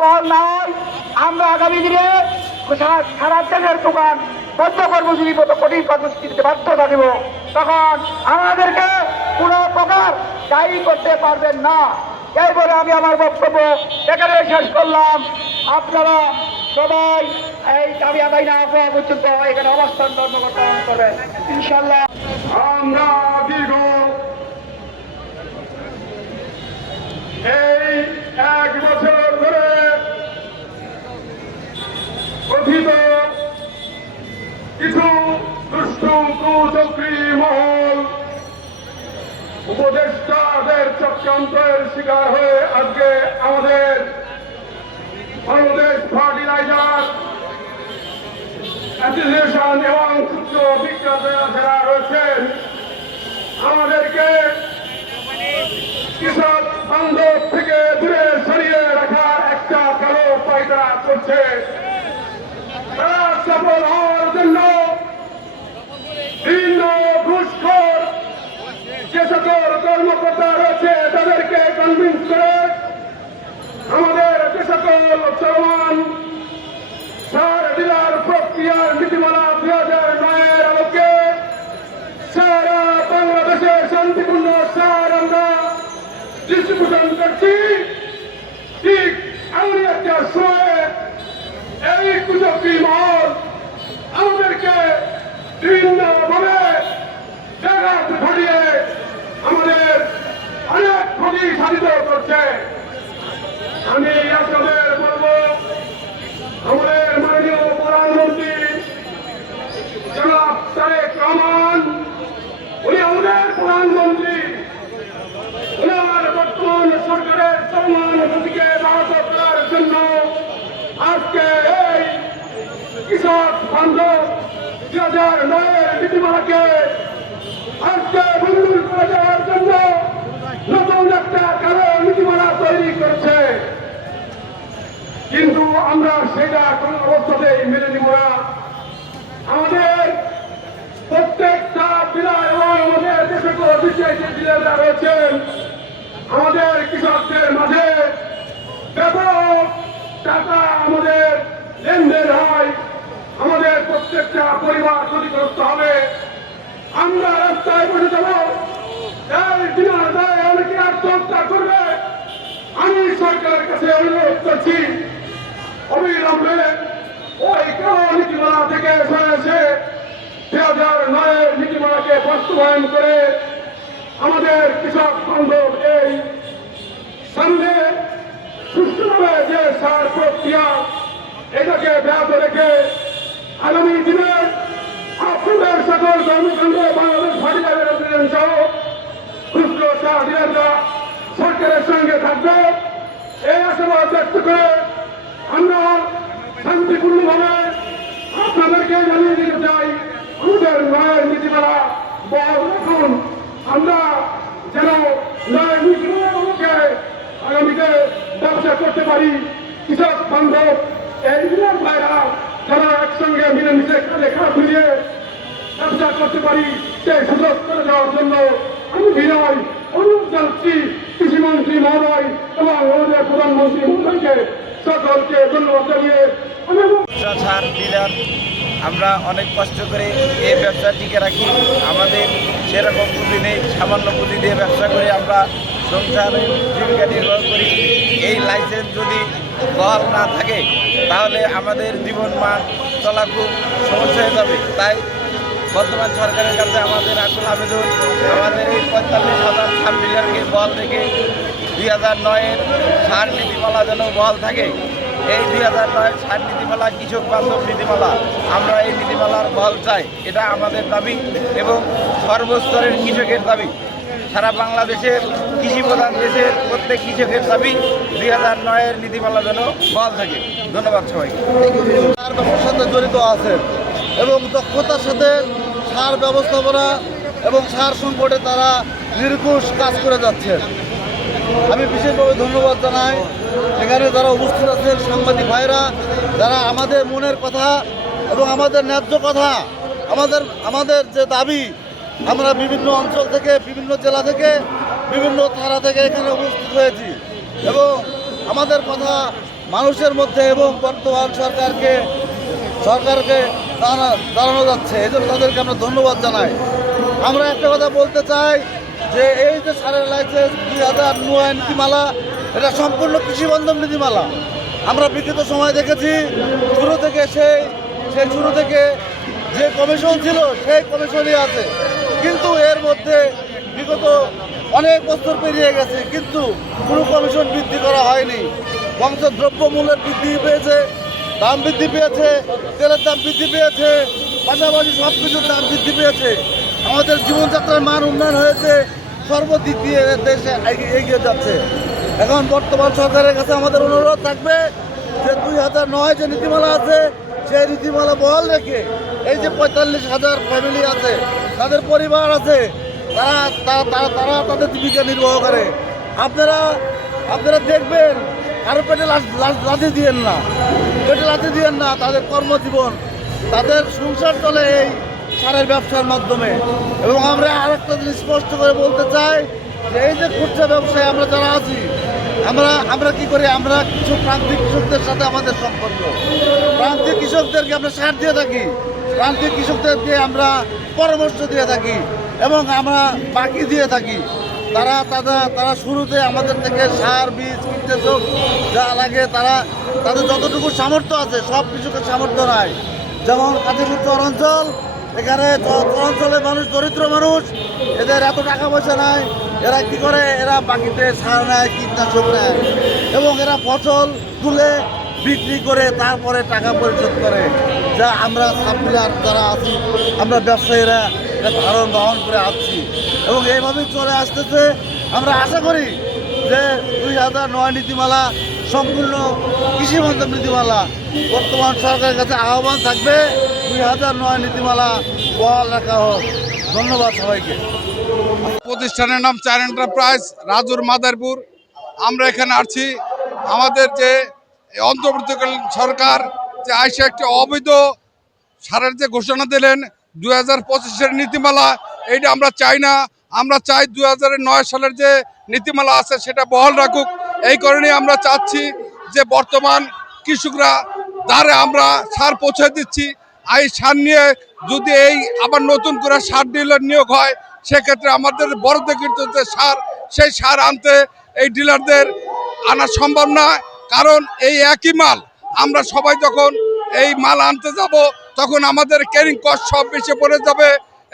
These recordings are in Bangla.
বল নয়, আমরা আগামী দিনে সারা দেশের দোকান বন্ধ কর্মসূচি মতো কঠিন কর্মসূচিতে বাধ্য থাকব। তখন আমাদেরকে কোনো প্রকার দায়ী করতে পারবেন না। এই বলে আমি আমার বক্তব্য এখানে শেষ করলাম। আপনারা সবাই এই দাবি আদায় না হওয়া পর্যন্ত এখানে অবস্থান ধর্মঘট পালন করবেন ইনশাল্লাহ। আমরা দীর্ঘ এই 1 বছর ধরে কথিত কিছু দুষ্টু কুচক্রী মহল উপদেষ্টাদের চক্রান্তের শিকার হয়ে আজকে আমাদের বাংলাদেশ ফার্টিলাইজার অ্যাসোসিয়েশন এবং ক্ষুদ্র বিক্রেতারা যারা রয়েছেন আমাদেরকে কৃষক বান্ধব থেকে দূরে সরিয়ে রাখার একটা কালো পায়তারা করছে। তারা সফল হওয়ার জন্য ভিন্ন ঘুষখোর যে সকল কর্মকর্তা রয়েছে তাদেরকে কনভিন্স করে আমাদের যে সকল চলমান সার ডিলার প্রক্রিয়ার নীতিমালা 2009-এর আলোকে সারা বাংলাদেশে শান্তিপূর্ণ সার আমরা ডিস্ট্রিবিউশন করছি। ঠিক এমনই একটা সময়ে এই কুচক্রী মহল আমাদেরকে বিভিন্নভাবে ব্যাঘাত ঘটিয়ে আমাদের অনেক ক্ষতি সাধিত করছে। আমি আপনাদের বলবো আমাদের মাননীয় প্রধানমন্ত্রী জনাব তারেক রহমান, উনি আমাদের প্রধানমন্ত্রী, ওনার বর্তমান সরকারের চলমান গতিকে ব্যাহত করার জন্য আজকে এই কৃষক বান্ধব 2009-এর নীতিমালাকে আজকে মঞ্জুর করে দেওয়ার জন্য নতুন একটা কালো নীতিমালা তৈরি করছে। কিন্তু আমরা সেটা কোন অবস্থাতেই মেনে নিব না। আমাদের প্রত্যেকটা জেলায় এবং আমাদের যে সকল বিষয়ে যে জেলারা রয়েছেন আমাদের কৃষকদের মাঝে ব্যাপক টাকা আমাদের লেনদেন হয়, আমাদের প্রত্যেকটা পরিবার ক্ষতিগ্রস্ত হবে। আমরা রাস্তায় বসে যাব, এই দিনের দায়ে অনেকে আত্মহত্যা করবে। আমি সরকারের কাছে অনুরোধ করছি অবিলম্বে ওই কালো নীতিমালা থেকে সরে এসে 2009-এর নীতিমালাকে বাস্তবায়ন করে আমাদের কৃষক বান্ধব এই সামনে সুষ্ঠুভাবে যে সার প্রক্রিয়া এটাকে ব্যাহত রেখে আগামী দিনে আপনাদের সকল কর্মকাণ্ডে বাংলাদেশ ফার্টিলাইজার অ্যাসোসিয়েশন সহ খুচরো সার ডিলাররা সরকারের সঙ্গে থাকবে এই আশাবাদ ব্যক্ত করে আমরা শান্তিপূর্ণভাবে আপনাদেরকে জানিয়ে দিতে চাই আমাদের নয়ের নীতিমালা বহাল রাখুন। আমরা যেন নয়ের নীতিমালাকে আগামীতে ব্যবসা করতে পারি। কৃষক বান্ধব এই ডিলার ভাইরা যারা একসঙ্গে মিলেমিশে কাজে খারাপ মিলিয়ে ব্যবসা করতে পারি সেই সুযোগ করে দেওয়ার জন্য আমি বিনয় অনুরোধ জানাচ্ছি কৃষিমন্ত্রী মহোদয় এবং আমাদের প্রধানমন্ত্রী মহোদয়কে সকলকে ধন্যবাদ জানিয়ে সার ডিলার আমরা অনেক কষ্ট করে এই ব্যবসা টিকে রাখি। আমাদের সেরকম পুঁজি নেই, সামান্য পুঁজি দিয়ে ব্যবসা করে আমরা সংসারের জীবিকা নির্বাহ করি। এই লাইসেন্স যদি বহাল না থাকে তাহলে আমাদের জীবন মান চলা খুব সমস্যা হয়ে যাবে। তাই বর্তমান সরকারের কাছে আমাদের আকুল আবেদন, আমাদের এই 45,000 সার ডিলারকে বহাল রেখে 2009-এর সার নীতিমালা যেন বহাল থাকে। এই 2009-এর সার নীতিমালা কৃষক বান্ধব নীতিমালা, আমরা এই নীতিমালার বহাল চাই, এটা আমাদের দাবি এবং সর্বস্তরের কৃষকের দাবি। সারা বাংলাদেশের কৃষি প্রধান দেশের প্রত্যেক কৃষকের দাবি 2009-এর নীতিমালা যেন বহাল থাকে। ধন্যবাদ সবাইকে। সার ব্যবসার সাথে জড়িত আছেন এবং দক্ষতার সাথে সার ব্যবস্থাপনা এবং সার সংকটে তারা নিরঙ্কুশ কাজ করে যাচ্ছেন। আমি বিশেষভাবে ধন্যবাদ জানাই এখানে যারা উপস্থিত আছেন সাংবাদিক ভাইরা, যারা আমাদের মনের কথা এবং আমাদের ন্যায্য কথা, আমাদের যে দাবি, আমরা বিভিন্ন অঞ্চল থেকে, বিভিন্ন জেলা থেকে, বিভিন্ন থানা থেকে এখানে উপস্থিত হয়েছি এবং আমাদের কথা মানুষের মধ্যে এবং বর্তমান সরকারকে জানানো যাচ্ছে। এই জন্য তাদেরকে আমরা ধন্যবাদ জানাই। আমরা একটা কথা বলতে চাই যে এই যে সারের লাইসেন্স 2000 নয়া নীতিমালা, এটা সম্পূর্ণ কৃষিবন্ধন নীতিমালা। আমরা বিগত সময় দেখেছি শুরু থেকে শুরু থেকে যে কমিশন ছিল সেই কমিশনই আছে, কিন্তু এর মধ্যে বিগত অনেক বছর পেরিয়ে গেছে কিন্তু কোনো কমিশন বৃদ্ধি করা হয়নি। বংশ দ্রব্যমূল্যের বৃদ্ধি পেয়েছে, দাম বৃদ্ধি পেয়েছে, তেলের দাম বৃদ্ধি পেয়েছে, পাশাপাশি সব কিছুর দাম বৃদ্ধি পেয়েছে। আমাদের জীবনযাত্রার মান উন্নয়ন হয়েছে, সর্বদিক দিয়ে দেশে এগিয়ে যাচ্ছে। এখন বর্তমান সরকারের কাছে আমাদের অনুরোধ থাকবে যে 2009 যে নীতিমালা আছে সেই নীতিমালা বহাল রেখে এই যে 45,000 ফ্যামিলি আছে, তাদের পরিবার আছে, তারা তাদের জীবিকা নির্বাহ করে। আপনারা দেখবেন কারো পেটে লাথি দিয়েন না, তাদের কর্মজীবন, তাদের সংসার চলে এই সারের ব্যবসার মাধ্যমে। এবং আমরা আরেকটা জিনিস স্পষ্ট করে বলতে চাই যে এই যে খুচরা ব্যবসায় আমরা যারা আছি, আমরা কি করি, আমরা কিছু প্রান্তিক কৃষকদের সাথে আমাদের সম্পর্ক, প্রান্তিক কৃষকদেরকে আমরা সার দিয়ে থাকি, প্রান্তিক কৃষকদেরকে আমরা পরামর্শ দিয়ে থাকি এবং আমরা বাকি দিয়ে থাকি। তারা শুরুতে আমাদের থেকে সার, বীজ, কীটনাশক যা লাগে তাদের যতটুকু সামর্থ্য আছে, সব কিছুকে সামর্থ্য নাই। যেমন কাজীপুর চরাঞ্চল, এখানে চরাঞ্চলের মানুষ, দরিদ্র মানুষ, এদের এত টাকা পয়সা নাই। এরা কি করে, এরা বাকিতে সার নেয়, কীটনাশক নেয় এবং এরা ফসল তুলে বিক্রি করে তারপরে টাকা পরিশোধ করে। যা আমরা সাপ্লায়ার যারা আছি, আমরা ব্যবসায়ীরা এটা ধারণ বহন করে আসছি এবং এইভাবেই চলে আসতেছে। আমরা আশা করি যে 2009 নীতিমালা সম্পূর্ণ কৃষিবন্ধন নীতিমালা, বর্তমান সরকারের কাছে আহ্বান থাকবে 2009 নীতিমালা বহাল রাখা হোক। ধন্যবাদ সবাইকে। প্রতিষ্ঠানের নাম চার এন্টারপ্রাইজ, রাজুর মাদারপুর। আমরা এখানে আসছি, আমাদের যে অন্তর্বর্তীকালীন সরকার যে আইসে একটি অবৈধ সারের যে ঘোষণা দিলেন 2025-এর নীতিমালা, এইটা আমরা চাই না। আমরা চাই 2009 সালের যে নীতিমালা আছে সেটা বহাল রাখুক। এই কারণে আমরা চাচ্ছি যে বর্তমান কৃষকরা দ্বারে আমরা সার পৌঁছে দিচ্ছি, এই সার নিয়ে যদি এই আবার নতুন করে সার ডিলার নিয়োগ হয়, সেক্ষেত্রে আমাদের বরাদ্দকৃত যে সার, সেই সার আনতে এই ডিলারদের আনা সম্ভব না। কারণ এই একই মাল আমরা সবাই যখন এই মাল আনতে যাব, তখন আমাদের ক্যারিং কস্ট সব বেশি পড়ে যাবে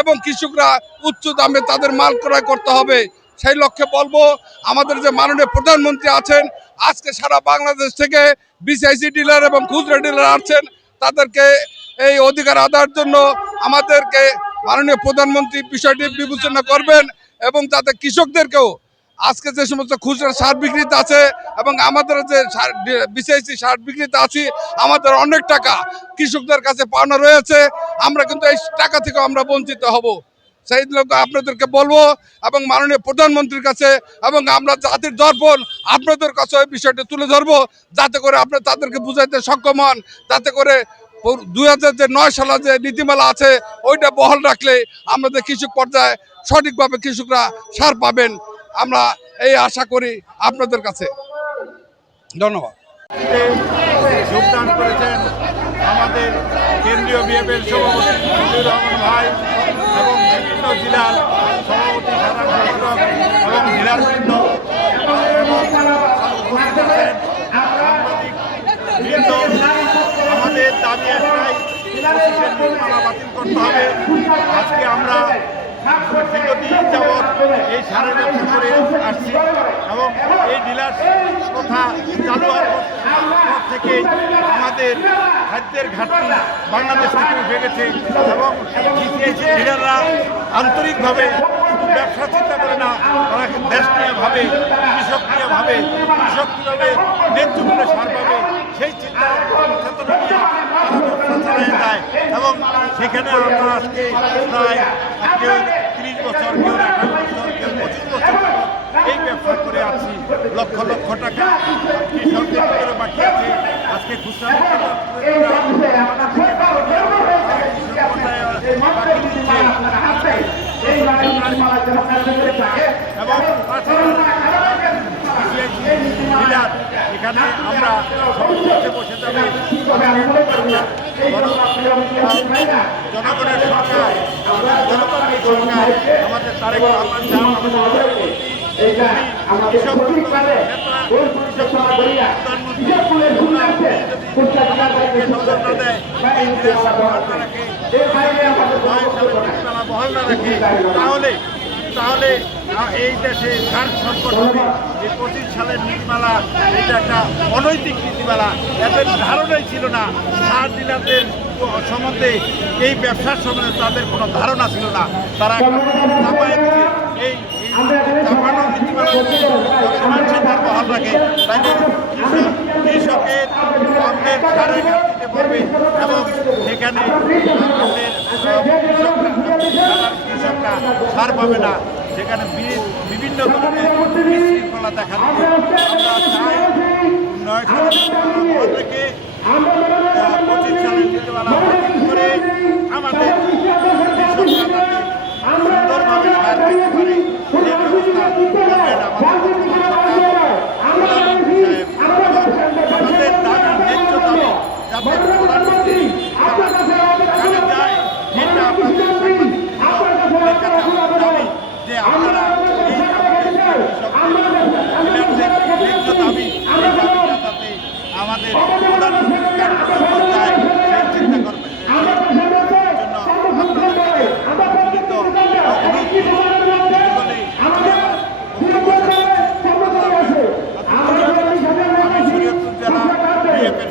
এবং কৃষকরা উচ্চ দামে তাদের মাল ক্রয় করতে হবে। সেই লক্ষ্যে বলবো, আমাদের যে মাননীয় প্রধানমন্ত্রী আছেন, আজকে সারা বাংলাদেশ থেকে বিসিআইসি ডিলার এবং খুচরা ডিলার আসছেন, তাদেরকে এই অধিকার আদায়ের জন্য আমাদেরকে মাননীয় প্রধানমন্ত্রী বিষয়টি বিবেচনা করবেন এবং যাতে কৃষকদেরকেও আজকে যে সমস্ত খুচরা সার বিক্রিতে আছে এবং আমাদের যে বিসিআইসি সার বিক্রিতে আছি, আমাদের অনেক টাকা কৃষকদের কাছে পাওনা রয়েছে। আমরা কিন্তু এই টাকা থেকে আমরা বঞ্চিত হব। সেই লোক আপনাদেরকে বলবো এবং মাননীয় প্রধানমন্ত্রীর কাছে এবং আমরা জাতির দর্পণ আপনাদের কাছে এই বিষয়টা তুলে ধরবো, যাতে করে আপনারা তাদেরকে বুঝাইতে সক্ষম হন, যাতে করে 2009 সালের যে নীতিমালা আছে ওইটা বহাল রাখলে আমাদের কৃষক পর্যায়ে সঠিকভাবে কৃষকরা সার পাবেন। আমরা এই আশা করি আপনাদের কাছে। ধন্যবাদ। যোগদান করেছেন আমাদের কেন্দ্রীয় বিএফের সভাপতি মঞ্জুর রহমান ভাই এবং বিভিন্ন জেলার সভাপতি, সাধারণ সম্পাদক এবং জেলাবৃন্দ এবং উপস্থিত আছেন সাংবাদিকবৃন্দ। আমাদের দাবি একটাই, 25-এর নীতিমালা বাতিল করতে হবে। আজকে আমরা দীর্ঘদিন যাবৎ এই সারের ব্যবসা করে আসছি এবং এই ডিলার প্রথা চালু হওয়ার পর থেকে আমাদের খাদ্যের ঘাটতি বাংলাদেশ থেকে উঠে গেছে এবং বিসিআইসি ডিলাররা আন্তরিকভাবে ব্যবসা চিন্তা করে না, তারা দেশ নিয়ে ভাবে, কৃষক নিয়ে ভাবে, কৃষক কীভাবে ন্যায্য মূল্যে সার পাবে সেই চিন্তা চেতনা নিয়ে তারা ব্যবসা চালিয়ে যায় এবং সেখানে আমরা আজকে প্রায় কেউ 30 বছর, কেউ 18 বছর, কেউ 25 বছর এই ব্যবসা করে আছি। লক্ষ লক্ষ টাকা কৃষকদের ভিতরে বাকি আছে। আজকে খুচরা এবং এখানে আমরা সংসদে বসে যাবে জনগণের সরকার, গণতান্ত্রিক সরকার, আমাদের তারেক রহমান বহাল না রাখে তাহলে এই দেশে সার সংকট হবে। এই 25 সালের নীতিমালা এটা একটা অনৈতিক নীতিমালা, এদের ধারণাই ছিল না। সার ডিলারদের সম্বন্ধে এই ব্যবসার সম্বন্ধে তাদের কোনো ধারণা ছিল না। তারা চাপায় দিচ্ছে এই চাপানোর নীতিমালা সরকার বহাল রাখে, তাই কৃষকের আমাদের সারের ঘাটতিতে পড়বে এবং সেখানে আমাদের কৃষকরা সার পাবে না। সেখানে বিভিন্ন ধরনের বিশৃঙ্খলা দেখা দিবে। আমরা চাই 9 সালের নীতিমালা থেকে 25 সালের নীতিমালা করে আমাদের কৃষকরা সুন্দরভাবে সার পেতে পারে সেই ব্যবস্থা করবেন আমাদের আমাদের দাবি, ন্যায্য দাবি যাতে প্রধানমন্ত্রী জানা যায়, এটা আপনাদের সাংবাদিকদের কাছে আমাদের দাবি যে আপনারা এই ন্যায্য দাবি, এই দাবিটা যাতে আমাদের প্রধানমন্ত্রী কার্যকর যায় সেই চিন্তা করবেন। সেই জন্য আপনাদের কাছে বিনীত অনুরোধ আমি শরীয়তপুর জেলা বিএনপির